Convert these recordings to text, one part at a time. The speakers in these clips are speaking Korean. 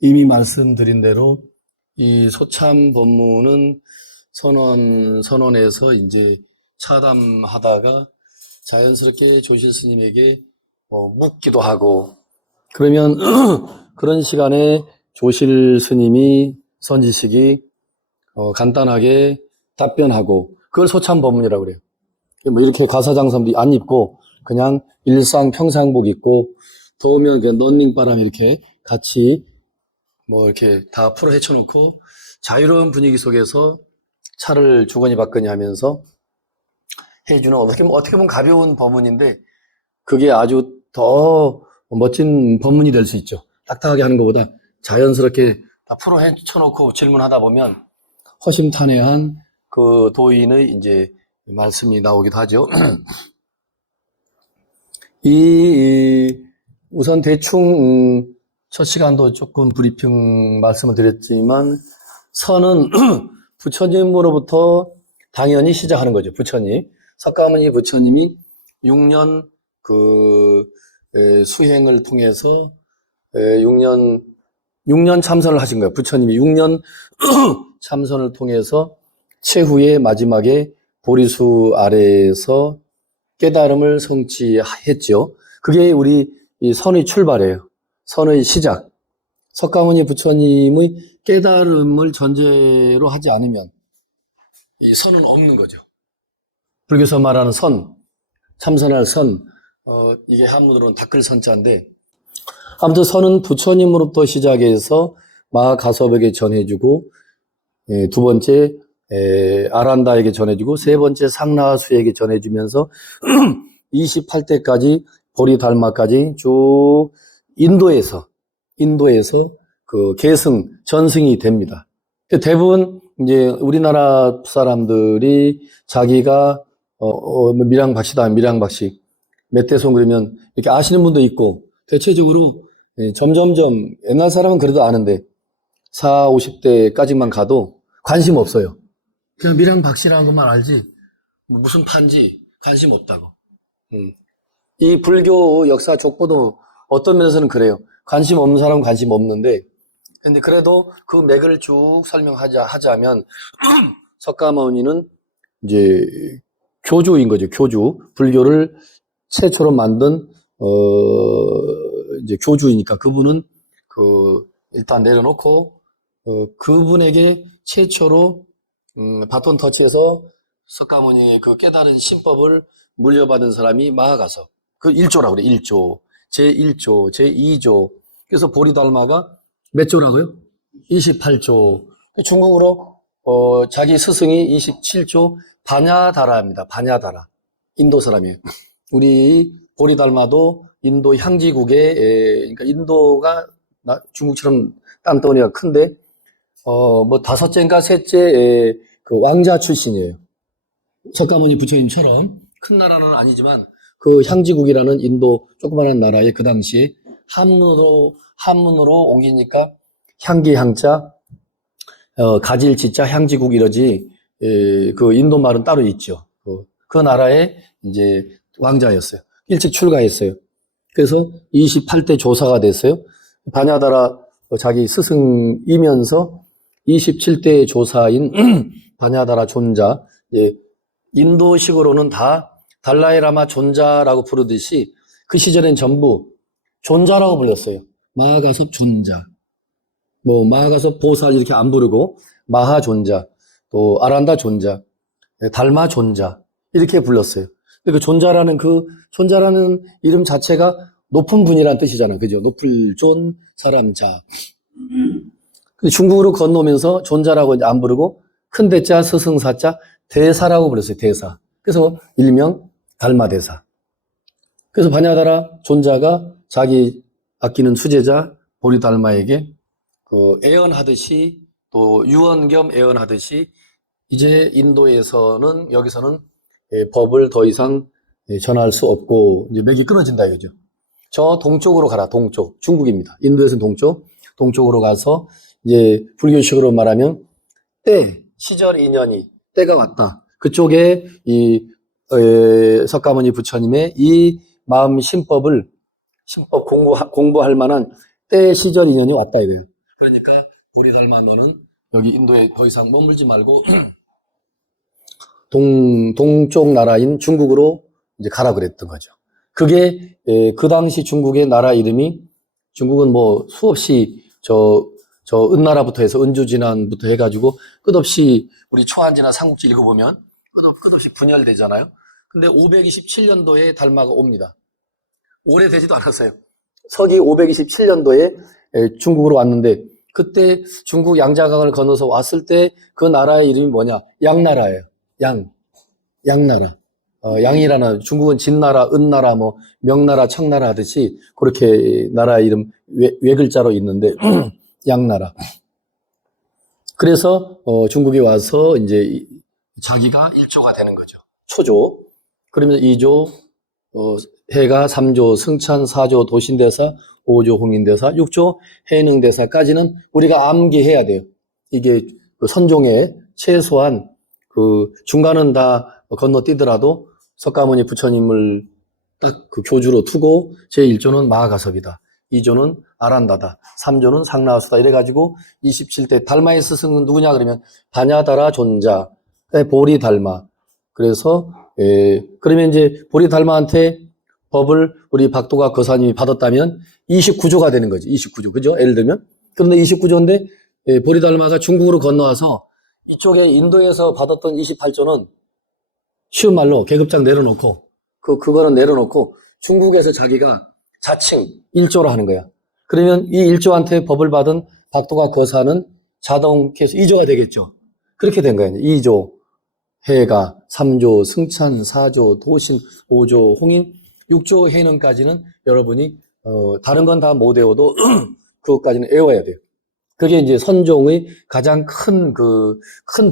이미 말씀드린 대로 이 소참 법문은 선원에서 이제 차담하다가 자연스럽게 조실 스님에게 묻기도 하고, 그러면 그런 시간에 조실 스님이 선지식이 간단하게 답변하고, 그걸 소참 법문이라고 그래요. 뭐 이렇게 가사장성도 안 입고 그냥 일상 평상복 입고, 더우면 그냥 런닝바람 이렇게 같이 뭐 이렇게 다 풀어 헤쳐놓고 자유로운 분위기 속에서 차를 주거니 받거니 하면서 해주는, 어떻게 보면 가벼운 법문인데 그게 아주 더 멋진 법문이 될 수 있죠. 딱딱하게 하는 것보다 자연스럽게 다 풀어 헤쳐놓고 질문하다 보면 허심탄회한 그 도인의 이제 말씀이 나오기도 하죠. 우선 대충 첫 시간도 조금 브리핑 말씀을 드렸지만, 선은 부처님으로부터 당연히 시작하는 거죠. 부처님. 석가모니 부처님이 6년 수행을 통해서 6년 참선을 하신 거예요. 부처님이 6년 참선을 통해서 최후의 마지막에 보리수 아래에서 깨달음을 성취했죠. 그게 우리 이 선의 출발이에요. 선의 시작. 석가모니 부처님의 깨달음을 전제로 하지 않으면 이 선은 없는 거죠. 불교에서 말하는 선, 참선할 선, 이게 한문으로는 닦을 선자인데, 아무튼 선은 부처님으로부터 시작해서 마하가섭에게 전해주고, 두 번째 아란다에게 전해주고, 세 번째 상라수에게 전해주면서 28대까지 보리달마까지 쭉 인도에서 그 계승, 전승이 됩니다. 대부분 이제 우리나라 사람들이 자기가 밀양박씨다, 밀양박씨, 멧대송 그러면 이렇게 아시는 분도 있고, 대체적으로 점점점 옛날 사람은 그래도 아는데 40, 50대까지만 가도 관심 없어요. 그냥 밀양박씨라는 것만 알지 무슨 판지 관심 없다고. 이 불교 역사 족보도 어떤 면에서는 그래요. 관심 없는 사람은 관심 없는데, 근데 그래도 그 맥을 쭉 하자면 석가모니는 이제 교주인 거죠. 교주. 불교를 최초로 만든 이제 교주이니까 그분은 일단 내려놓고 그분에게 최초로 바톤 터치해서 석가모니의 그 깨달은 신법을 물려받은 사람이 마하가섭. 그 1조라고 그래. 1조. 제1조, 제2조. 그래서 보리달마가 몇 조라고요? 28조. 중국어로 자기 스승이 27조 바냐다라입니다. 바냐다라. 인도 사람이에요. 우리 보리달마도 인도 향지국에, 그러니까 인도가 중국처럼 땅덩어리가 큰데 뭐 다섯째인가 셋째 그 왕자 출신이에요. 석가모니 부처님처럼 큰 나라는 아니지만 그 향지국이라는 인도 조그마한 나라에 그 당시에 한문으로 옮기니까 향기 향자, 가질 지자 향지국 이러지. 그 인도 말은 따로 있죠. 그 나라의 이제 왕자였어요. 일찍 출가했어요. 그래서 28대 조사가 됐어요. 바냐다라 자기 스승이면서 27대 조사인 바냐다라 존자, 인도식으로는 다 달라이라마 존자라고 부르듯이 그 시절엔 전부 존자라고 불렀어요. 마하가섭 존자, 뭐 마하가섭 보살 이렇게 안 부르고 마하 존자, 또 아란다 존자, 달마 존자 이렇게 불렀어요. 그 존자라는 이름 자체가 높은 분이라는 뜻이잖아요. 그죠? 높을 존, 사람 자. 근데 중국으로 건너면서 존자라고 이제 안 부르고 큰 대자, 스승사자, 대사라고 불렀어요. 대사. 그래서 일명 달마대사. 그래서 바냐다라 존자가 자기 아끼는 수제자 보리달마에게 애언하듯이, 또 유언 겸 애언하듯이, 이제 인도에서는 여기서는 법을 더 이상 전할 수 없고 이제 맥이 끊어진다 이거죠. 저 동쪽으로 가라. 동쪽. 중국입니다. 인도에서는 동쪽으로 가서 이제 불교식으로 말하면 시절 인연이 때가 왔다. 그쪽에 석가모니 부처님의 이 마음 신법 공부할 만한 때 시절 인연이 왔다 이거예요. 그러니까 우리 닮아 너는 여기 인도에 더 이상 머물지 말고 동쪽 나라인 중국으로 이제 가라 그랬던 거죠. 그게 그 당시 중국의 나라 이름이 중국은 뭐 수없이 저 은나라부터 해서 은주진안부터 해가지고 끝없이 우리 초한지나 삼국지 읽어보면 끝없이 분열되잖아요. 근데 527년도에 달마가 옵니다. 오래되지도 않았어요. 서기 527년도에 중국으로 왔는데 그때 중국 양자강을 건너서 왔을 때 그 나라의 이름이 뭐냐? 양나라예요. 양나라. 양이라는 중국은 진나라, 은나라, 뭐 명나라, 청나라 하듯이 그렇게 나라 이름 외글자로 있는데 양나라. 그래서 중국에 와서 이제 자기가 1조가 되는 거죠. 초조. 그러면 2조 해가 3조 승찬, 4조 도신대사, 5조 홍인대사, 6조 해능대사까지는 우리가 암기해야 돼요. 이게 그 선종의 최소한 그 중간은 다 건너뛰더라도 석가모니 부처님을 딱 그 교주로 두고 제1조는 마하가섭이다. 2조는 아란다다. 3조는 상나하수다. 이래가지고 27대 달마의 스승은 누구냐 그러면 바냐다라 존자, 보리달마. 그래서 그러면 이제 보리달마한테 법을 우리 박도가 거사님이 받았다면 29조가 되는 거지. 29조. 그죠? 예를 들면. 그런데 29조인데 보리달마가 중국으로 건너와서 이쪽에 인도에서 받았던 28조는 쉬운 말로 계급장 내려놓고 그거는 내려놓고 중국에서 자기가 자칭 1조로 하는 거야. 그러면 이 1조한테 법을 받은 박도가 거사는 자동해서 2조가 되겠죠. 그렇게 된 거예요. 2조 해가, 3조 승찬, 4조 도신, 5조 홍인, 6조 해능까지는 여러분이 다른 건 다 못 외워도 그것까지는 외워야 돼요. 그게 이제 선종의 가장 큰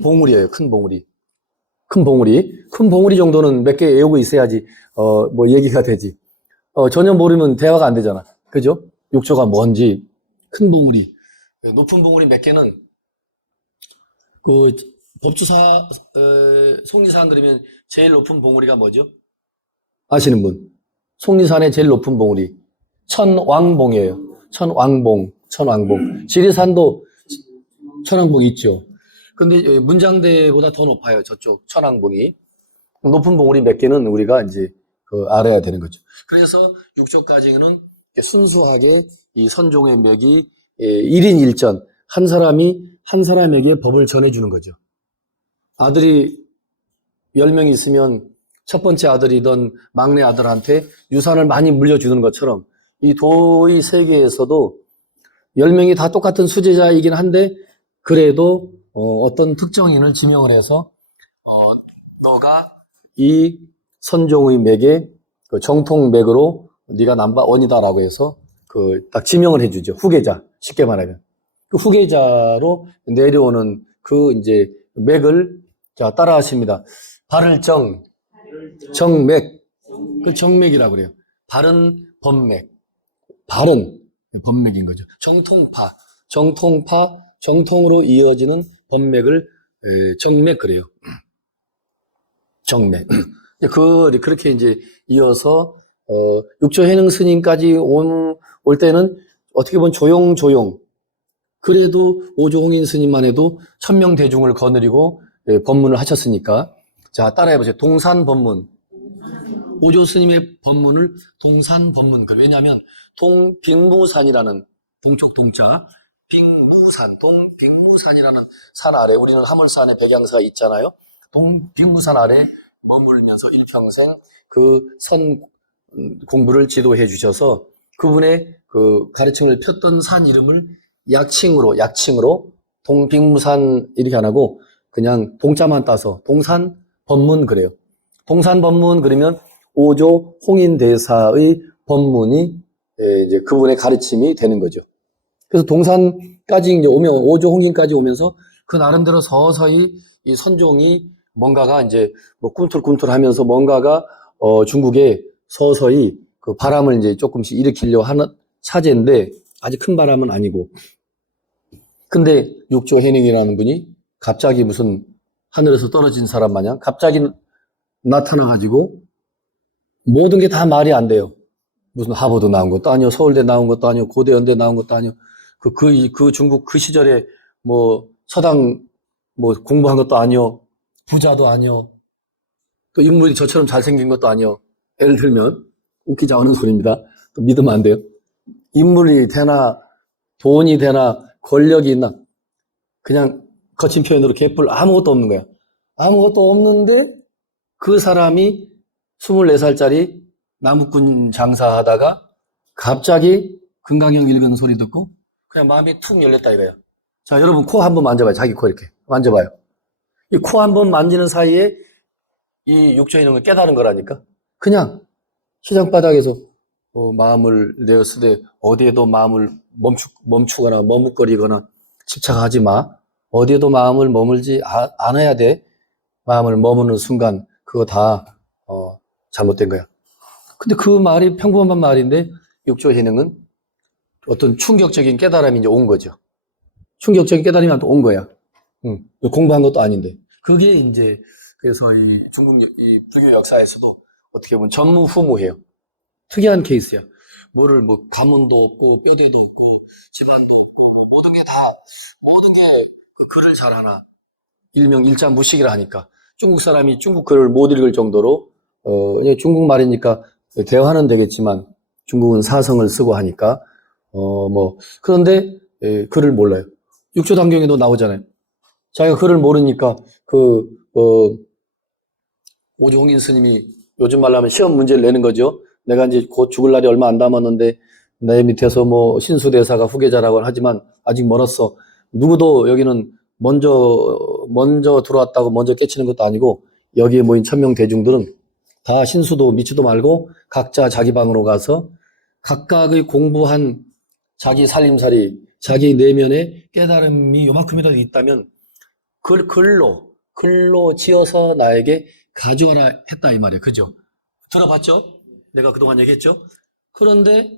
봉우리예요. 큰 봉우리. 큰 봉우리 정도는 몇 개 외우고 있어야지 뭐 얘기가 되지. 전혀 모르면 대화가 안 되잖아. 그죠? 6조가 뭔지. 큰 봉우리. 높은 봉우리 몇 개는 그 법주사 속리산 그러면 제일 높은 봉우리가 뭐죠? 아시는 분? 속리산의 제일 높은 봉우리 천왕봉이에요. 천왕봉. 지리산도 천왕봉 있죠. 근데 문장대보다 더 높아요. 저쪽 천왕봉이. 높은 봉우리 몇 개는 우리가 이제 알아야 되는 거죠. 그래서 6조까지는 순수하게 이 선종의 맥이 1인 1전 한 사람이 한 사람에게 법을 전해주는 거죠. 아들이 10명 있으면 첫 번째 아들이던 막내 아들한테 유산을 많이 물려주는 것처럼 이 도의 세계에서도 10명이 다 똑같은 수제자이긴 한데 그래도 어떤 특정인을 지명을 해서 너가 이 선종의 맥의 그 정통맥으로 네가 넘버원이다라고 해서 딱 지명을 해주죠. 후계자. 쉽게 말하면. 그 후계자로 내려오는 그 이제 맥을 자 따라하십니다. 발을 정맥. 그 정맥이라고 그래요. 발은 법맥. 발은 법맥인 거죠. 정통으로 이어지는 법맥을 정맥 그래요. 정맥. 그렇게 이제 이어서 6조 해능 스님까지 올 때는 어떻게 보면 조용. 그래도 5조 홍인 스님만 해도 천명대중을 거느리고 법문을 하셨으니까. 자, 따라해보세요. 동산법문. 5조 스님의 법문을 동산법문. 왜냐하면 동빅무산이라는 동쪽 동자 빅무산이라는 산 아래 우리는 화물산에 백양사가 있잖아요. 빅무산 아래 머물면서 일평생 그 선 공부를 지도해 주셔서 그분의 그 가르침을 폈던 산 이름을 약칭으로 동빅무산 이렇게 안 하고 그냥 동자만 따서 동산법문 그래요. 동산법문 그러면 5조 홍인대사의 법문이 이제 그분의 가르침이 되는 거죠. 그래서 동산까지 이제 오면 5조 홍인까지 오면서 그 나름대로 서서히 이 선종이 뭔가가 이제 뭐 꿈틀꿈틀하면서 뭔가가 중국에 서서히 그 바람을 이제 조금씩 일으키려 하는 차제인데 아직 큰 바람은 아니고. 근데 6조 해능이라는 분이 갑자기 무슨 하늘에서 떨어진 사람 마냥 갑자기 나타나가지고 모든 게 다 말이 안 돼요. 무슨 하버드 나온 것도 아니고 서울대 나온 것도 아니고 고대 연대 나온 것도 아니고 그 중국 그 시절에 뭐 서당 뭐 공부한 것도 아니요. 부자도 아니요. 또 인물이 저처럼 잘생긴 것도 아니요. 예를 들면, 웃기지 않은 소리입니다. 또 믿으면 안 돼요. 인물이 되나, 돈이 되나, 권력이 있나. 그냥 거친 표현으로 개뿔 아무것도 없는 거야. 아무것도 없는데 그 사람이 24살짜리 나무꾼 장사하다가 갑자기 금강경 읽는 소리 듣고 그냥 마음이 툭 열렸다 이거야. 자, 여러분 코 한번 만져봐요. 자기 코 이렇게 만져봐요. 이 코 한번 만지는 사이에 이 육조에 있는 걸 깨달은 거라니까. 그냥 시장 바닥에서 마음을 내었으되 어디에도 마음을 멈추거나 머뭇거리거나 집착하지 마. 어디에도 마음을 머물지 않아야 돼. 마음을 머무는 순간 그거 다 잘못된 거야. 근데 그 말이 평범한 말인데 육조 해능은 어떤 충격적인 깨달음이 이제 온 거죠. 충격적인 깨달음이 온 거야. 공부한 것도 아닌데. 그게 이제 그래서 이 중국 이 불교 역사에서도 어떻게 보면 전무후무해요. 특이한 케이스야. 뭐를 뭐 가문도 없고 뼈대도 없고 집안도 없고 모든 게 그 글을 잘하나 일명 일자무식이라 하니까 중국 사람이 중국 글을 못 읽을 정도로 중국 말이니까 대화는 되겠지만 중국은 사성을 쓰고 하니까 그런데 글을 몰라요. 육조단경에도 나오잖아요. 자기가 글을 모르니까 오지홍인 스님이 요즘 말로 하면 시험 문제를 내는 거죠. 내가 이제 곧 죽을 날이 얼마 안 남았는데 내 밑에서 뭐 신수대사가 후계자라고 하지만 아직 멀었어. 누구도 여기는 먼저 들어왔다고 먼저 깨치는 것도 아니고 여기에 모인 천명 대중들은 다 신수도 미치도 말고 각자 자기 방으로 가서 각각의 공부한 자기 살림살이 자기 내면에 깨달음이 요만큼이라도 있다면 글로 지어서 나에게 가져와라 했다 이 말이에요. 그죠? 들어봤죠? 내가 그동안 얘기했죠? 그런데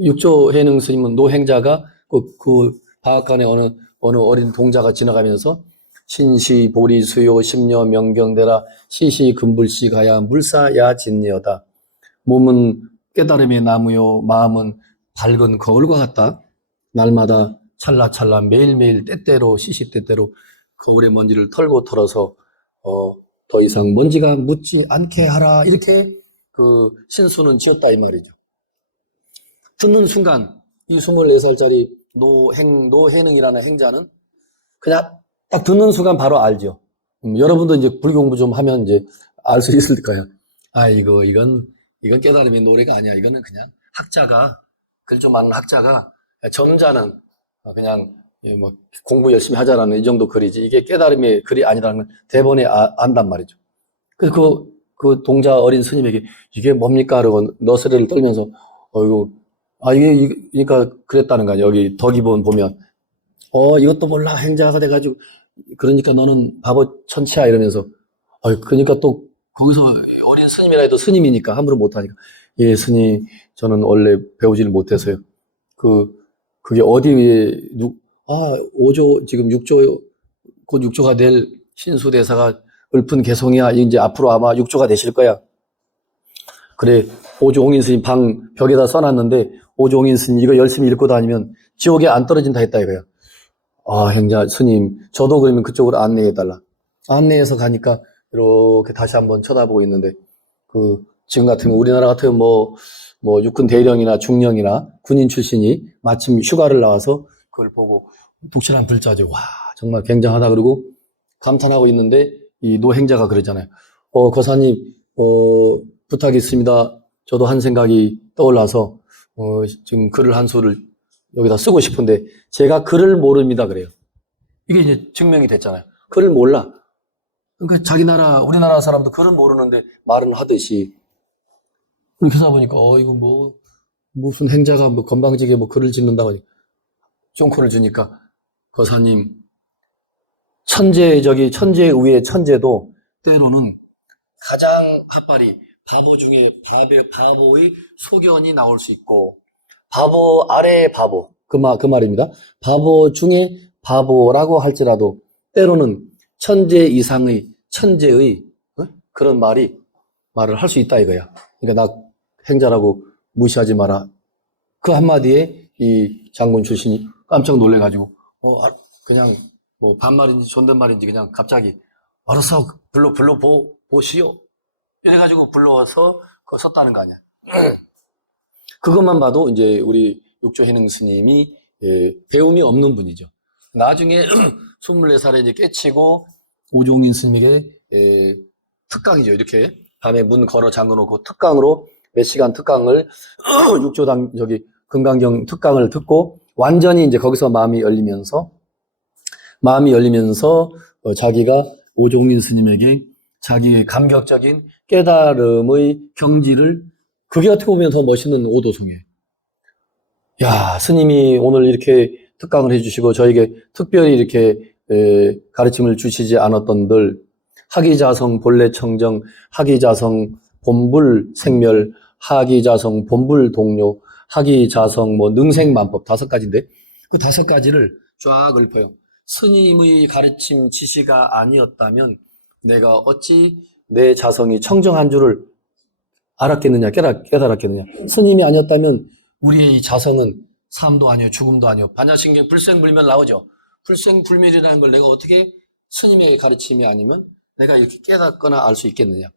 육조 해능 스님은 노행자가 그 바악간에 어느 어린 동자가 지나가면서 신시 보리 수요 심려 명경대라 시시 금불시 가야 물사야 진여다. 몸은 깨달음의 나무요 마음은 밝은 거울과 같다. 날마다 찰나찰나 매일매일 때때로 시시때때로 거울의 먼지를 털어서 더 이상 먼지가 묻지 않게 하라 이렇게 그 신수는 지었다 이 말이죠. 듣는 순간 이 24살짜리 노해능이라는 행자는 그냥 딱 듣는 순간 바로 알죠. 여러분도 이제 불교 공부 좀 하면 이제 알 수 있을 거예요. 이건 깨달음의 노래가 아니야. 이거는 그냥 글 좀 아는 학자가 점자는 그냥 뭐 공부 열심히 하자라는 이 정도 글이지 이게 깨달음의 글이 아니라는 걸 대번에 안단 말이죠. 그래서 그 동자 어린 스님에게 이게 뭡니까? 하고 너스레를 떨면서 그러니까 그랬다는 거야. 여기 덕이본 보면 이것도 몰라 행자가 돼가지고 그러니까 너는 바보 천치야 이러면서 그러니까 또 거기서 어린 스님이라 해도 스님이니까 함부로 못하니까 예 스님 저는 원래 배우지를 못해서요. 그게 어디에 5조 지금 6조 곧 6조가 될 신수대사가 읊은 개성이야. 이제 앞으로 아마 6조가 되실 거야. 그래 오조홍인 스님 방 벽에다 써놨는데 오조홍인 스님 이거 열심히 읽고 다니면 지옥에 안 떨어진다 했다 이거야. 행자 스님 저도 그러면 그쪽으로 안내해달라. 안내해서 가니까 이렇게 다시 한번 쳐다보고 있는데 지금 같으면 우리나라 같으면 뭐 육군 대령이나 중령이나 군인 출신이 마침 휴가를 나와서 그걸 보고 독실한 불자죠. 와 정말 굉장하다 그러고 감탄하고 있는데 이 노행자가 그러잖아요. 거사님 부탁이 있습니다. 저도 한 생각이 떠올라서 지금 글을 한 수를 여기다 쓰고 싶은데 제가 글을 모릅니다 그래요. 이게 이제 증명이 됐잖아요. 글을 몰라. 그러니까 우리나라 사람도 글을 모르는데 말은 하듯이 그렇게 하다 보니까 이거 뭐 무슨 행자가 뭐 건방지게 뭐 글을 짓는다고 쫑코를 주니까 거사님 천재 위의 천재도 때로는 가장 핫발이 바보 중에 바보의 소견이 나올 수 있고 바보 아래의 바보 그 말입니다. 바보 중에 바보라고 할지라도 때로는 천재 이상의 천재의 그런 말을 할 수 있다 이거야. 그러니까 나 행자라고 무시하지 마라. 그 한마디에 이 장군 출신이 깜짝 놀래가지고, 그냥 뭐 반말인지 존댓말인지 그냥 갑자기, 알았어, 보시오. 이래가지고 불러와서 썼다는 거 아니야. 그것만 봐도 이제 우리 육조해능 스님이 배움이 없는 분이죠. 나중에 24살에 이제 깨치고 오종인 스님에게 특강이죠. 이렇게 밤에 문 걸어 잠궈놓고 특강으로 몇 시간 특강을 육조당 금강경 특강을 듣고 완전히 이제 거기서 마음이 열리면서 자기가 오종인 스님에게 자기의 감격적인 깨달음의 경지를 그게 어떻게 보면 더 멋있는 오도송이에요. 야, 스님이 오늘 이렇게 특강을 해주시고 저에게 특별히 이렇게 가르침을 주시지 않았던들 하기자성 본래청정, 하기자성 본불 생멸, 하기자성 본불 동료, 하기자성 뭐 능생만법 5가지인데 그 5가지를 쫙 읊어요. 스님의 가르침 지시가 아니었다면 내가 어찌 내 자성이 청정한 줄을 알았겠느냐, 깨달았겠느냐. 스님이 아니었다면 우리의 이 자성은 삶도 아니요, 죽음도 아니요. 반야신경 불생불멸 나오죠. 불생불멸이라는 걸 내가 어떻게 스님의 가르침이 아니면 내가 이렇게 깨닫거나 알 수 있겠느냐.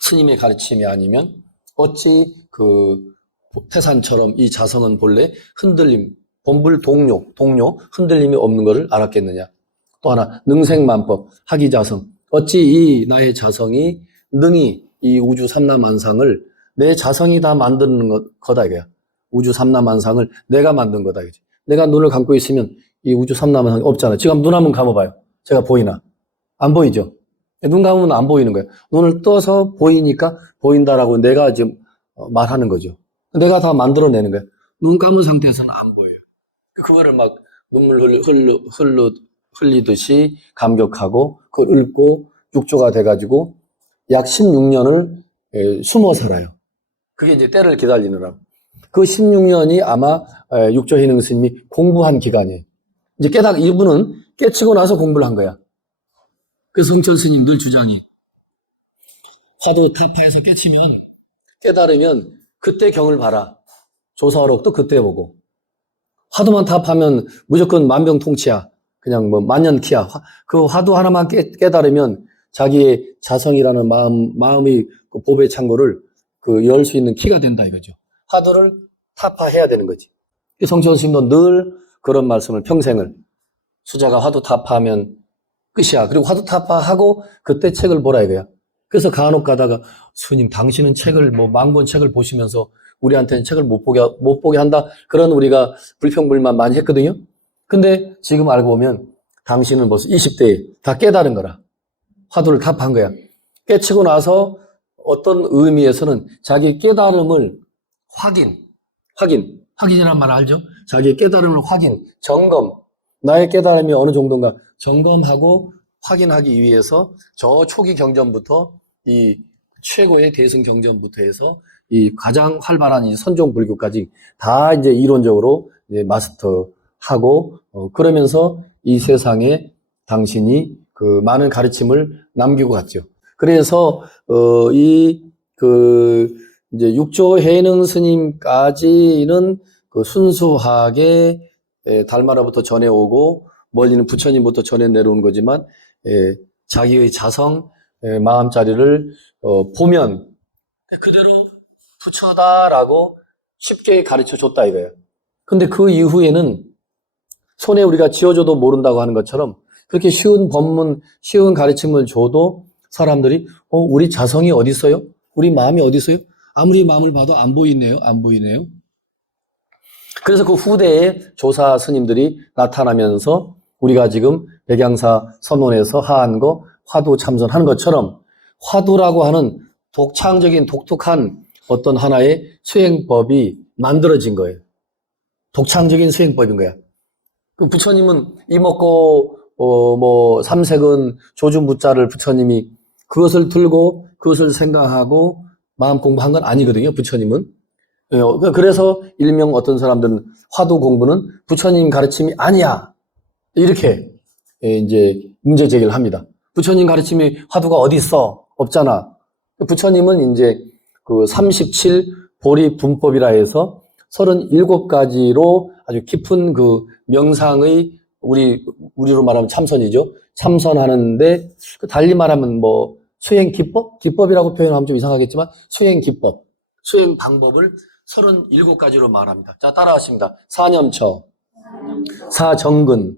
스님의 가르침이 아니면 어찌 그 태산처럼 이 자성은 본래 흔들림, 본불 동료, 흔들림이 없는 것을 알았겠느냐. 또 하나, 능생만법, 하기자성. 어찌 이 나의 자성이 능히 이 우주 삼라만상을 내 자성이 다 만드는 거다 이거야. 우주 삼라만상을 내가 만든 거다 이거지. 내가 눈을 감고 있으면 이 우주 삼라만상이 없잖아. 지금 눈 한번 감아봐요. 제가 보이나? 안 보이죠? 눈 감으면 안 보이는 거야. 눈을 떠서 보이니까 보인다라고 내가 지금 말하는 거죠. 내가 다 만들어내는 거야. 눈 감은 상태에서는 안 보여요. 그거를 막 눈물 흘리듯이 감격하고 그걸 읊고 육조가 돼가지고 약 16년을 숨어 살아요. 그게 이제 때를 기다리느라고. 그 16년이 아마 육조해능 스님이 공부한 기간이에요. 이제 이분은 깨치고 나서 공부를 한 거야. 그래서 성철 스님 늘 주장이 화두 타파에서 깨달으면 그때 경을 봐라. 조사어록도 그때 보고. 화두만 타파하면 무조건 만병통치야. 그냥 뭐 만년키야. 그 화두 하나만 깨달으면 자기의 자성이라는 마음의 그 보배 창고를 열 수 있는 키가 된다 이거죠. 화두를 타파해야 되는 거지. 성철 스님도 늘 그런 말씀을 평생을 수자가 화두 타파하면 끝이야. 그리고 화두 타파하고 그때 책을 보라 이거야. 그래서 간혹 가다가 스님 당신은 책을 뭐 만권 책을 보시면서 우리한테는 책을 못 보게 한다. 그런 우리가 불평불만 많이 했거든요. 근데 지금 알고 보면 당신은 벌써 20대에 다 깨달은 거라. 화두를 타파한 거야. 깨치고 나서 어떤 의미에서는 자기 깨달음을 확인이란 말 알죠? 자기 깨달음을 점검. 나의 깨달음이 어느 정도인가 점검하고 확인하기 위해서 저 초기 경전부터 이 최고의 대승 경전부터 해서 이 가장 활발한 이 선종 불교까지 다 이제 이론적으로 이제 마스터하고 그러면서 이 세상에 당신이 그 많은 가르침을 남기고 갔죠. 그래서 이제 육조해능 스님까지는 그 순수하게 달마라부터 전해오고 멀리는 부처님부터 전해 내려온 거지만 자기의 자성 마음자리를 보면 그대로 부처다라고 쉽게 가르쳐 줬다 이거예요. 근데 그 이후에는 손에 우리가 쥐어줘도 모른다고 하는 것처럼 그렇게 쉬운 법문, 쉬운 가르침을 줘도 사람들이 우리 자성이 어디 있어요? 우리 마음이 어디 있어요? 아무리 마음을 봐도 안 보이네요. 그래서 그 후대에 조사 스님들이 나타나면서 우리가 지금 백양사 선원에서 하한 거 화두 참선하는 것처럼 화두라고 하는 독창적인 독특한 어떤 하나의 수행법이 만들어진 거예요. 독창적인 수행법인 거야. 그 부처님은 이먹고 삼색은 조준부자를 부처님이 그것을 들고 그것을 생각하고 마음 공부한 건 아니거든요. 부처님은. 그래서 일명 어떤 사람들은 화두 공부는 부처님 가르침이 아니야. 이렇게 이제 문제 제기를 합니다. 부처님 가르침이 화두가 어디 있어? 없잖아. 부처님은 이제 그 37 보리 분법이라 해서 37가지로 아주 깊은 그 명상의 우리로 말하면 참선이죠. 참선하는데 달리 말하면 뭐 수행 기법? 기법이라고 표현하면 좀 이상하겠지만 수행 기법, 수행 방법을 37가지로 말합니다. 자, 따라하십니다. 사념처, 사정근,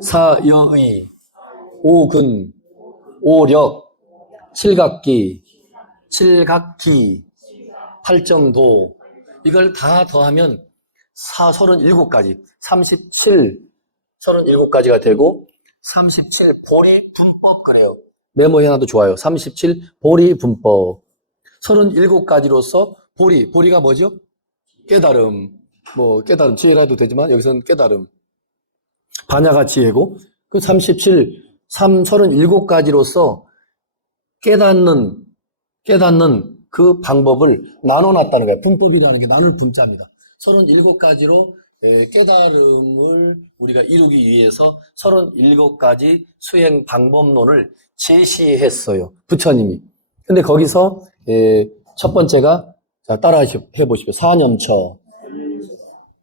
사여의, 오근, 오력, 칠각기, 칠각기, 팔정도, 이걸 다 더하면 37가지, 37가지가 되고 37 보리 분법 그래요. 메모해놔도 좋아요. 37 보리 분법. 37가지로서 보리가 뭐죠? 깨달음. 뭐 깨달음 지혜라도 되지만 여기서는 깨달음. 반야가 지혜고 그 37가지로서 깨닫는 그 방법을 나눠놨다는 거예요. 분법이라는 게 나눌 분자입니다. 37가지로 깨달음을 우리가 이루기 위해서 37가지 수행 방법론을 제시했어요. 부처님이. 근데 거기서 첫 번째가 자 따라 해보십시오. 사념처.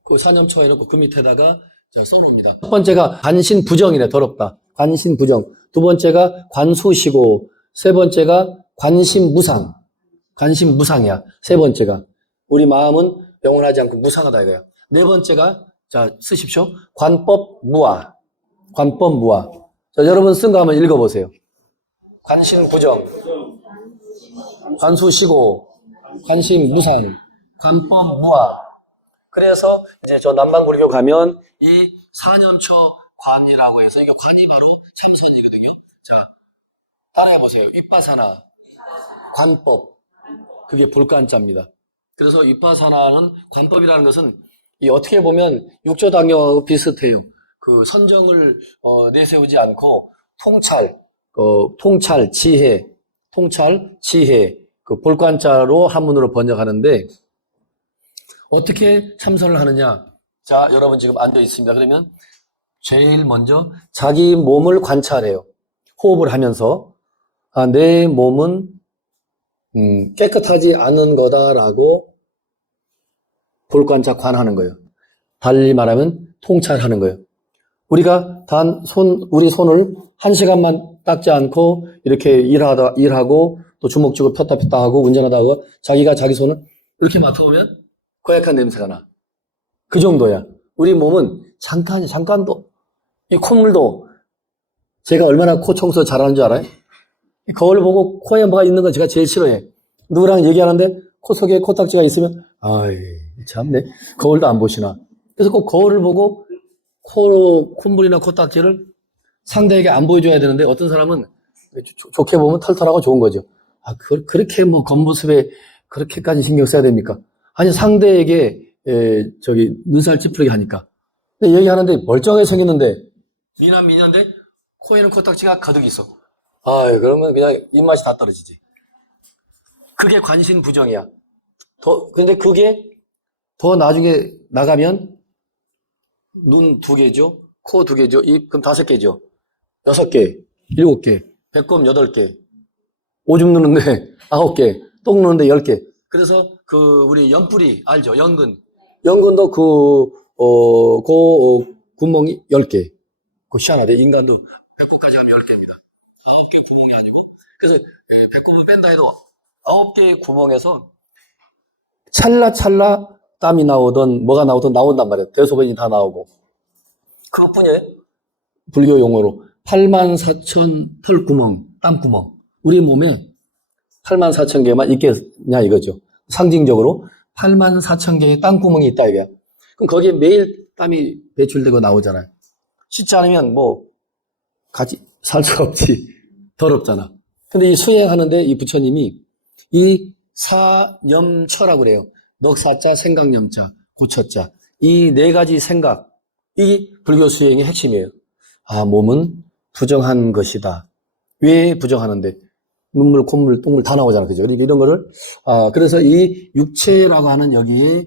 그 사념처 해놓고 그 밑에다가 써놓습니다. 첫 번째가 관신부정이네. 더럽다. 관신부정. 두 번째가 관수시고 세 번째가 관심무상. 관심무상이야. 세 번째가 우리 마음은 영원하지 않고 무상하다 이거야. 네 번째가 자 쓰십시오. 관법무아. 관법무아. 자 여러분 쓴 거 한번 읽어보세요. 관심부정, 관수시고, 관심무상, 관법무아. 그래서 이제 저 남방불교 가면 이 사념처 관이라고 해서 이게 관이 바로 참선이거든요. 자 따라해보세요. 윗바사나 관법. 그게 불관자입니다. 그래서 윗바사나는 관법이라는 것은 이 어떻게 보면 육조당뇨하고 비슷해요. 그 선정을 내세우지 않고 통찰, 지혜, 그 불관자로 한문으로 번역하는데 어떻게 참선을 하느냐? 자, 여러분 지금 앉아 있습니다. 그러면 제일 먼저 자기 몸을 관찰해요. 호흡을 하면서 내 몸은 깨끗하지 않은 거다라고 불관자 관하는 거예요. 달리 말하면 통찰하는 거예요. 우리가 우리 손을 1시간만 닦지 않고 이렇게 일하고 또 주먹 쥐고 폈다 하고 운전하다 하고 자기가 자기 손을 이렇게 맡아보면 고약한 냄새가 나. 그 정도야. 우리 몸은 잠깐도 이 콧물도 제가 얼마나 코 청소 잘하는 줄 알아요? 거울 보고 코에 뭐가 있는 거 제가 제일 싫어해. 누구랑 얘기하는데 코 속에 코딱지가 있으면 아이 참네. 거울도 안 보시나. 그래서 꼭 거울을 보고 콧물이나 코딱지를 상대에게 안 보여줘야 되는데 어떤 사람은 좋게 보면 털털하고 좋은 거죠. 그렇게 뭐 겉모습에 그렇게까지 신경 써야 됩니까? 아니 상대에게 눈살 찌푸리게 하니까. 근데 얘기하는데 멀쩡하게 생겼는데 미남미녀인데 코에는 코딱지가 가득 있어. 그러면 그냥 입맛이 다 떨어지지. 그게 관심부정이야. 근데 그게 더 나중에 나가면 눈 2개죠. 코 2개죠. 입 그럼 5개죠. 6개, 7개, 배꼽 8개, 오줌 누는데 9개, 똥 누는데 10개. 그래서 우리 연뿌리 알죠? 연근도 구멍이 10개. 희한하대. 인간도 배꼽까지 하면 10개입니다. 9개 구멍이 아니고. 그래서 배꼽을 뺀다 해도 9개의 구멍에서 찰나찰나 땀이 나오든 뭐가 나오든 나온단 말이에요. 대소변이 다 나오고. 그것뿐이에요. 불교 용어로 84,000 털구멍, 땀구멍. 우리 몸에 84,000개만 있겠냐 이거죠. 상징적으로 84,000개의 땀구멍이 있다 이게. 그럼 거기에 매일 땀이 배출되고 나오잖아요. 씻지 않으면 뭐 같이 살 수가 없지. 더럽잖아. 근데 이 수행하는데 이 부처님이 이 사념처라고 그래요. 넉사자, 생각념자, 고처자. 이 4가지 생각. 이 불교 수행의 핵심이에요. 몸은 부정한 것이다. 왜 부정하는데? 눈물, 콧물, 똥물 다 나오잖아. 그죠? 이런 거를, 그래서 이 육체라고 하는 여기에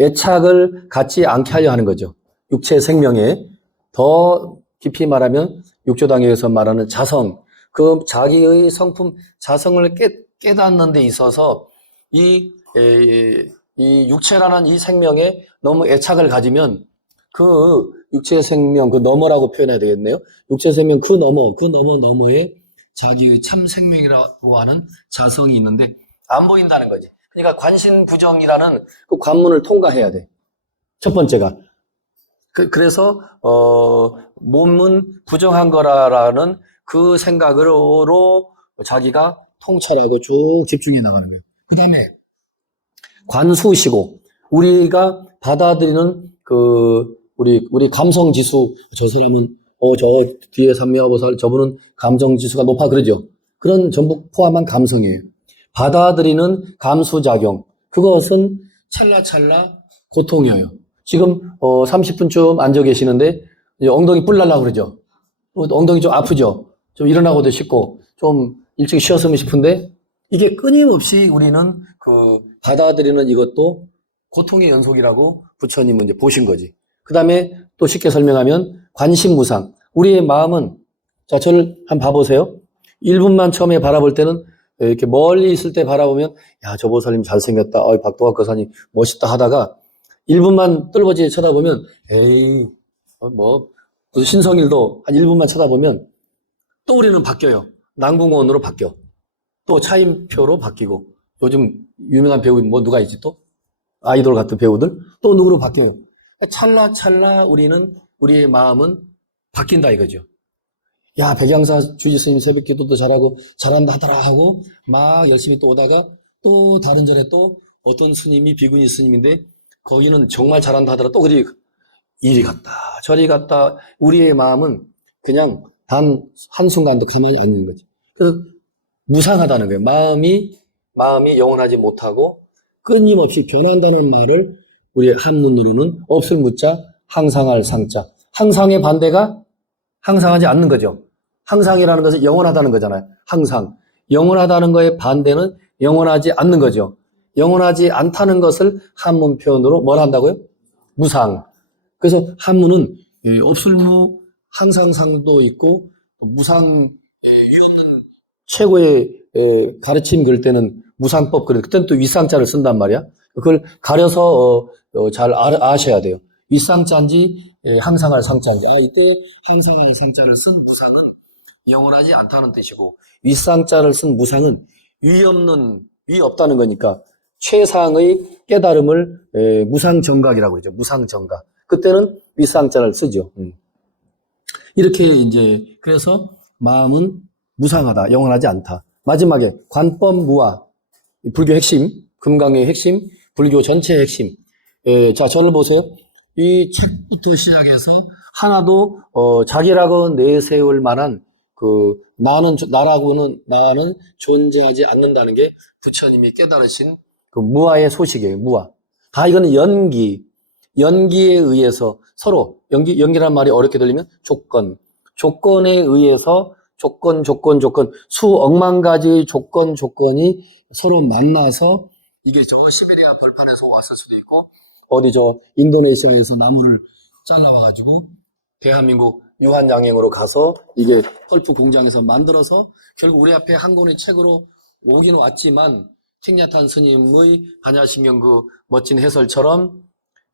애착을 갖지 않게 하려 하는 거죠. 육체 생명에 더 깊이 말하면 육조당에서 말하는 자성, 그 자기의 성품, 자성을 깨닫는 데 있어서 이 이 육체라는 이 생명에 너무 애착을 가지면 그 육체 생명, 그 너머라고 표현해야 되겠네요. 육체 생명 그 너머에 자기의 참 생명이라고 하는 자성이 있는데 안 보인다는 거지. 그러니까 관신부정이라는 그 관문을 통과해야 돼. 첫 번째가. 그래서 몸은 부정한 거라는 그 생각으로 자기가 통찰하고 쭉 집중해 나가는 거예요. 그 다음에 관수시고 우리가 받아들이는 우리 감성 지수, 저 사람은 저 뒤에 삼미하보살 저분은 감정 지수가 높아 그러죠. 그런 전부 포함한 감성이에요. 받아들이는 감수작용, 그것은 찰나찰나 고통이에요. 지금 30분쯤 앉아 계시는데 엉덩이 뿔 날라 그러죠. 엉덩이 좀 아프죠. 좀 일어나고도 싶고 좀 일찍 쉬었으면 싶은데 이게 끊임없이 우리는 받아들이는 이것도 고통의 연속이라고 부처님은 이제 보신 거지. 그 다음에 또 쉽게 설명하면 관심무상. 우리의 마음은, 자, 저를 한번 봐보세요. 1분만 처음에 바라볼 때는 이렇게 멀리 있을 때 바라보면, 야, 저 보살님 잘생겼다. 박도학 거사님 멋있다 하다가 1분만 뚫어지게 쳐다보면, 에이, 신성일도 한 1분만 쳐다보면 또 우리는 바뀌어요. 남궁원으로 바뀌어. 또 차인표로 바뀌고. 요즘 유명한 배우 누가 있지 또? 아이돌 같은 배우들? 또 누구로 바뀌어요. 찰나찰나 우리의 마음은 바뀐다 이거죠. 야, 백양사 주지스님 새벽 기도도 잘하고 잘한다 하더라 하고 막 열심히 또 오다가 또 다른 절에 또 어떤 스님이 비구니 스님인데 거기는 정말 잘한다 하더라 또 그리 이리 갔다 저리 갔다. 우리의 마음은 그냥 단 한순간도 가만히 안 있는 거죠. 그래서 무상하다는 거예요. 마음이 영원하지 못하고 끊임없이 변한다는 말을 우리의 한문으로는 없을 무자, 항상할 상자. 항상의 반대가 항상하지 않는 거죠. 항상이라는 것은 영원하다는 거잖아요. 항상. 영원하다는 거의 반대는 영원하지 않는 거죠. 영원하지 않다는 것을 한문 표현으로 뭘 한다고요? 무상. 그래서 한문은 없을무, 항상상도 있고 무상 위없는 최고의 가르침 그럴 때는 무상법 그럴 그때는 또 윗상자를 쓴단 말이야. 그걸 가려서 잘 아셔야 돼요. 윗상자인지 항상할 상자인지. 이때 항상할 상자를 쓴 무상은 영원하지 않다는 뜻이고 윗상자를 쓴 무상은 위 없다는 거니까 최상의 깨달음을 무상정각이라고 그러죠. 무상정각. 그때는 윗상자를 쓰죠. 이렇게 이제 그래서 마음은 무상하다, 영원하지 않다. 마지막에 관법무아, 불교 핵심, 금강의 핵심, 불교 전체의 핵심. 자, 저를 보세요. 이 책부터 시작해서 하나도 자기라고 내세울 만한 나는 존재하지 않는다는 게 부처님이 깨달으신 그 무아의 소식이에요. 무아. 다 이거는 연기에 의해서 서로 연기란 말이 어렵게 들리면 조건에 의해서 조건 수억만 가지 조건이 서로 만나서 이게 저 시베리아 벌판에서 왔을 수도 있고 어디 저 인도네시아에서 나무를 잘라와가지고 대한민국 유한양행으로 가서 이게 펄프 공장에서 만들어서 결국 우리 앞에 한 권의 책으로 오긴 왔지만 켄야탄 스님의 반야심경 그 멋진 해설처럼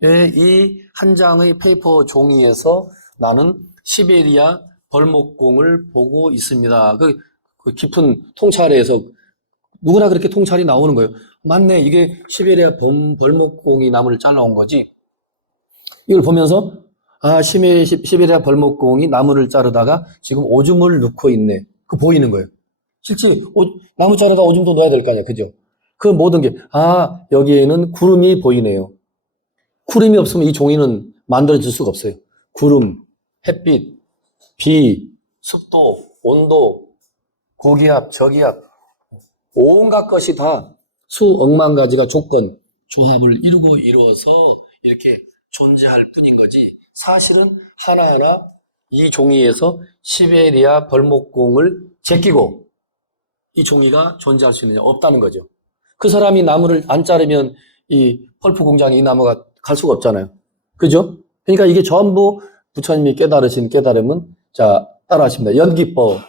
이 한 장의 페이퍼 종이에서 나는 시베리아 벌목공을 보고 있습니다. 그 깊은 통찰에서 누구나 그렇게 통찰이 나오는 거예요. 맞네, 이게 시베리아 벌목공이 나무를 잘라온 거지. 이걸 보면서 시베리아 벌목공이 나무를 자르다가 지금 오줌을 넣고 있네. 그 보이는 거예요. 실제 나무 자르다 오줌도 넣어야 될 거 아니야, 그죠? 그 모든 게 여기에는 구름이 보이네요. 구름이 없으면 이 종이는 만들어질 수가 없어요. 구름, 햇빛, 비, 습도, 온도, 고기압, 저기압, 온갖 것이 다 수억만 가지가 조합을 이루어서 이렇게 존재할 뿐인 거지. 사실은 하나하나 이 종이에서 시베리아 벌목공을 제끼고 이 종이가 존재할 수 있느냐? 없다는 거죠. 그 사람이 나무를 안 자르면 이 펄프 공장에 이 나무가 갈 수가 없잖아요. 그죠? 그러니까 이게 전부 부처님이 깨달으신 깨달음은 자, 따라하십니다. 연기법.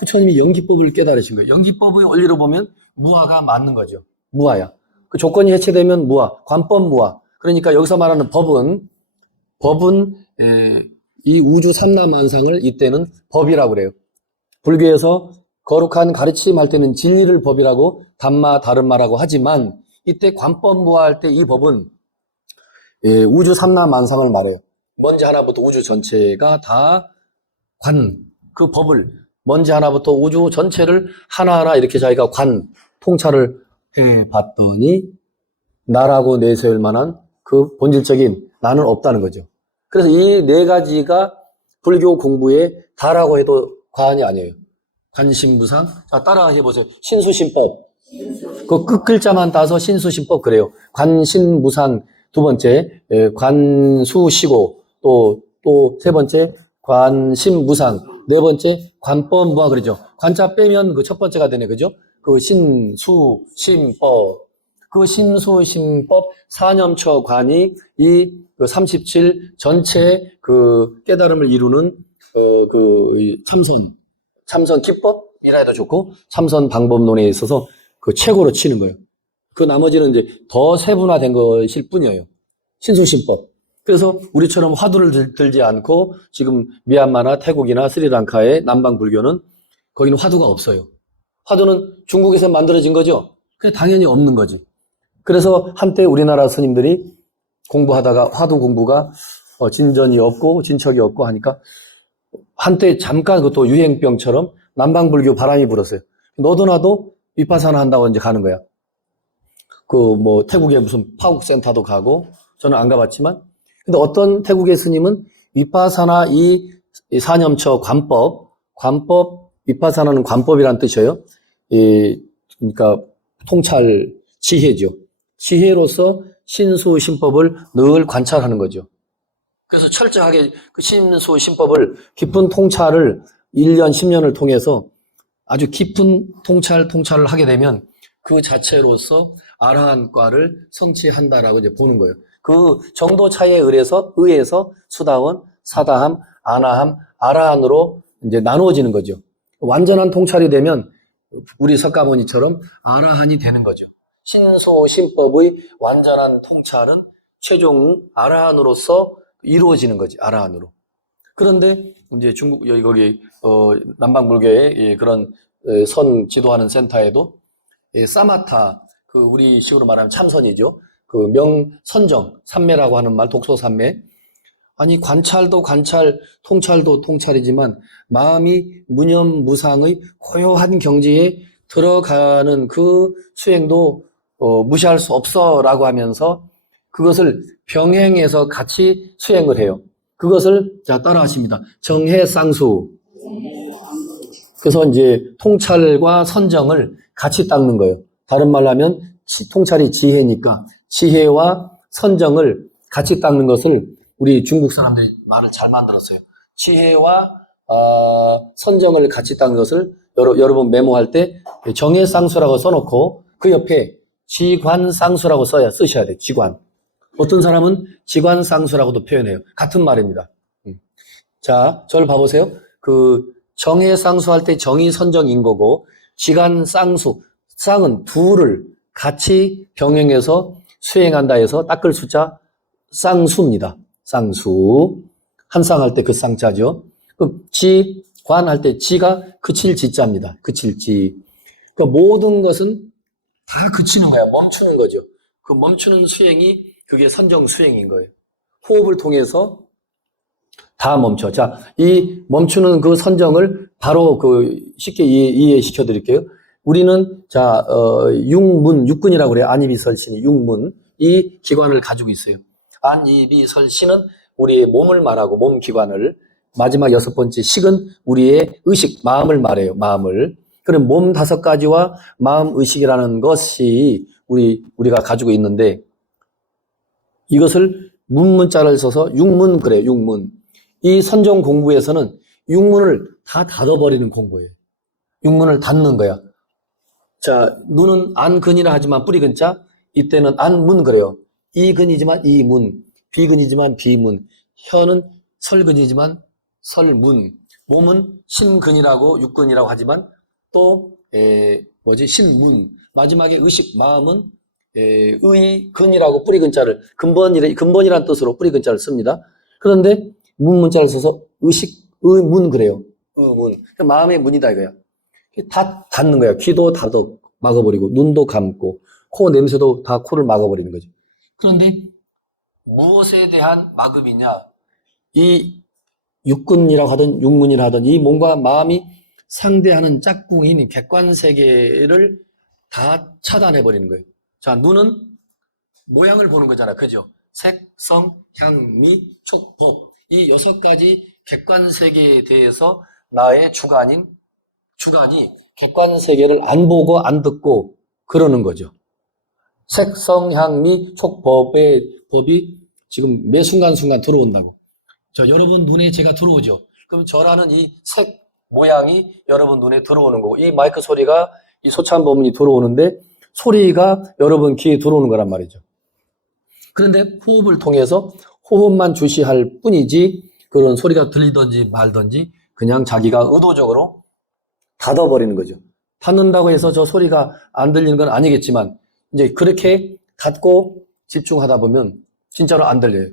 부처님이 연기법을 깨달으신 거예요. 연기법의 원리로 보면 무아가 맞는 거죠. 무아야. 그 조건이 해체되면 무아, 관법 무아. 그러니까 여기서 말하는 법은 이 우주 삼라만상을 이때는 법이라고 그래요. 불교에서 거룩한 가르침 할 때는 진리를 법이라고 담마 다름마라고 하지만 이때 관법 무아할 때 이 법은 우주 삼라만상을 말해요. 먼지 하나부터 우주 전체가 다 그 법을 먼지 하나부터 우주 전체를 하나하나 이렇게 자기가 통찰을 해봤더니 나라고 내세울 만한 그 본질적인 나는 없다는 거죠. 그래서 이 네 가지가 불교 공부에 다라고 해도 과언이 아니에요. 관심무상. 자, 따라 해보세요. 신수신법. 그 끝글자만 따서 신수신법 그래요. 관심무상 두 번째, 관수시고 또 세 번째, 관심무상 네 번째, 관법무아 그러죠. 관자 빼면 그 첫 번째가 되네, 그죠? 그 신수신법. 그 신수신법 사념처 관이 그 37 전체 그 깨달음을 이루는 그 참선 기법이라 해도 좋고 참선 방법론에 있어서 그 최고로 치는 거예요. 그 나머지는 이제 더 세분화된 것일 뿐이에요. 신수신법. 그래서 우리처럼 화두를 들지 않고 지금 미얀마나 태국이나 스리랑카의 남방 불교는 거기는 화두가 없어요. 화두는 중국에서 만들어진 거죠. 그게 당연히 없는 거지. 그래서 한때 우리나라 스님들이 공부하다가 화두 공부가 진전이 없고 진척이 없고 하니까 한때 잠깐 그것도 유행병처럼 남방불교 바람이 불었어요. 너도 나도 위파사나 한다고 이제 가는 거야. 태국에 무슨 파국센터도 가고 저는 안 가봤지만 근데 어떤 태국의 스님은 위파사나 이 사념처 관법 위파사나는 관법이란 뜻이에요. 그러니까 통찰 지혜죠. 지혜로서 신수신법을 늘 관찰하는 거죠. 그래서 철저하게 그 신수신법을 깊은 통찰을 1년, 10년을 통해서 아주 깊은 통찰을 하게 되면 그 자체로서 아라한과를 성취한다라고 이제 보는 거예요. 그 정도 차이에 의해서 수다원, 사다함, 아나함, 아라한으로 이제 나누어지는 거죠. 완전한 통찰이 되면 우리 석가모니처럼 아라한이 되는 거죠. 신소신법의 완전한 통찰은 최종 아라한으로서 이루어지는 거지, 아라한으로. 그런데 이제 거기 남방불교의 그런 선 지도하는 센터에도 사마타, 그 우리 식으로 말하면 참선이죠. 그 명선정, 삼매라고 하는 말, 독소삼매. 아니, 관찰도 관찰, 통찰도 통찰이지만 마음이 무념무상의 고요한 경지에 들어가는 그 수행도 무시할 수 없어라고 하면서 그것을 병행해서 같이 수행을 해요. 그것을 따라 하십니다. 정해쌍수. 그래서 이제 통찰과 선정을 같이 닦는 거예요. 다른 말로 하면 통찰이 지혜니까 지혜와 선정을 같이 닦는 것을 우리 중국 사람들이 말을 잘 만들었어요. 지혜와 선정을 같이 닦는 것을 여러분 메모할 때 정해쌍수라고 써놓고 그 옆에 지관쌍수라고 쓰셔야 돼요. 지관. 어떤 사람은 지관쌍수라고도 표현해요. 같은 말입니다. 자, 저를 봐보세요. 그 정해쌍수 할 때 정의 선정인 거고 지관쌍수, 쌍은 둘을 같이 병행해서 수행한다 해서 닦을 숫자 쌍수입니다. 쌍수. 한 쌍 할 때 그 쌍자죠. 그 지관 할 때 지가 그칠 지자입니다. 그칠 지. 그 모든 것은 다 그치는 거야. 멈추는 거죠. 그 멈추는 수행이 그게 선정 수행인 거예요. 호흡을 통해서 다 멈춰. 자, 이 멈추는 그 선정을 바로 쉽게 이해시켜 드릴게요. 우리는 육근이라고 그래요. 안이비설신이 육문. 이 기관을 가지고 있어요. 안이비설신은 우리의 몸을 말하고 몸 기관을, 마지막 6번째 식은 우리의 의식, 마음을 말해요. 마음을. 그럼 몸 5가지와 마음 의식이라는 것이 우리가 가지고 있는데 이것을 문문자를 써서 육문 그래요. 육문. 이 선정 공부에서는 육문을 다 닫아버리는 공부예요. 육문을 닫는 거야. 자, 눈은 안근이라 하지만 뿌리근자, 이때는 안문 그래요. 이근이지만 이문, 비근이지만 비문, 혀는 설근이지만 설문, 몸은 신근이라고 육근이라고 하지만 또 신문, 마지막에 의식, 마음은 근이라고 뿌리 근자를, 근본이란 뜻으로 뿌리 근자를 씁니다. 그런데 문 문자를 써서 의문 그래요. 의문. 마음의 문이다 이거야. 다 닫는 거야. 귀도 닫아 막아버리고, 눈도 감고, 코 냄새도 다 코를 막아버리는 거죠. 그런데 무엇에 대한 막음이냐? 이 육근이라고 하든 육문이라 하든 이 몸과 마음이 상대하는 짝꿍인 객관세계를 다 차단해버리는 거예요. 자, 눈은 모양을 보는 거잖아. 그죠? 색, 성, 향, 미, 촉, 법. 이 6가지 객관세계에 대해서 나의 주관이 객관세계를 안 보고 안 듣고 그러는 거죠. 색, 성, 향, 미, 촉, 법이 지금 매 순간순간 들어온다고. 여러분 눈에 제가 들어오죠. 그럼 저라는 이 색 모양이 여러분 눈에 들어오는 거고, 이 마이크 소리가 이 소참 부분이 들어오는데 소리가 여러분 귀에 들어오는 거란 말이죠. 그런데 호흡을 통해서 호흡만 주시할 뿐이지 그런 소리가 들리든지 말든지 그냥 자기가 의도적으로 닫아버리는 거죠. 닫는다고 해서 저 소리가 안 들리는 건 아니겠지만 이제 그렇게 닫고 집중하다 보면 진짜로 안 들려요.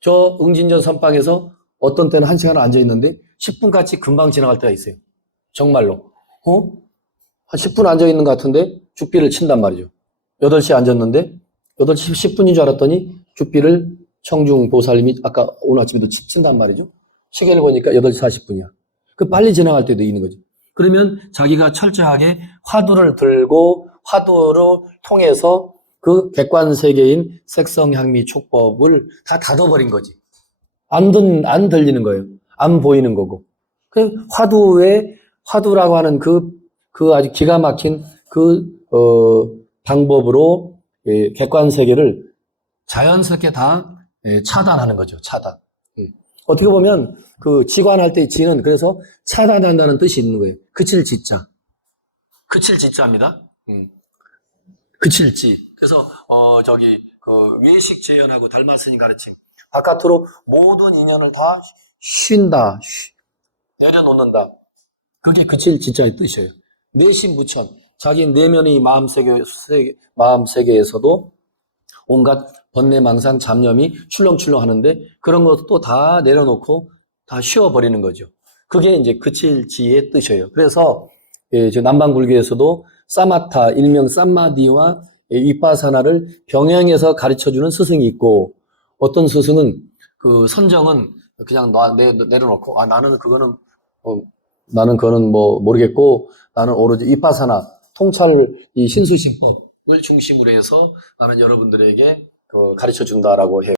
저 응진전 선방에서 어떤 때는 1시간 앉아 있는데 10분같이 금방 지나갈 때가 있어요. 정말로. 한 10분 앉아 있는 것 같은데 죽비를 친단 말이죠. 8시에 앉았는데 8시 10분인 줄 알았더니 죽비를 청중 보살님이 아까 오늘 아침에도 친단 말이죠. 시계를 보니까 8시 40분이야. 그 빨리 지나갈 때도 있는 거죠. 그러면 자기가 철저하게 화두를 들고 화두를 통해서 그 객관 세계인 색성, 향미, 촉법을 다 닫아버린 거지. 안 들리는 거예요. 안 보이는 거고. 그 화두라고 하는 그 아주 기가 막힌 방법으로 객관 세계를 자연스럽게 다 차단하는 거죠. 차단. 어떻게 보면 그 지관할 때 지는 그래서 차단한다는 뜻이 있는 거예요. 그칠 지자. 그칠 지자입니다. 그칠 지. 그래서 외식 재현하고 닮았으니 가르침. 바깥으로 모든 인연을 다 쉰다. 내려놓는다. 그게 그칠 지자의 뜻이에요. 내심무천. 자기 내면의 마음세계에서도 온갖 번뇌망상 잡념이 출렁출렁 하는데 그런 것도 다 내려놓고 다 쉬어버리는 거죠. 그게 이제 그칠지의 뜻이에요. 그래서 남방불교에서도 사마타, 일명 쌈마디와 위파사나를 병행해서 가르쳐주는 스승이 있고 어떤 스승은 그 선정은 그냥 내려놓고 나는 그거는 뭐 모르겠고 나는 오로지 위파사나 통찰 이 신수심법을 중심으로 해서 나는 여러분들에게 가르쳐 준다라고 해요.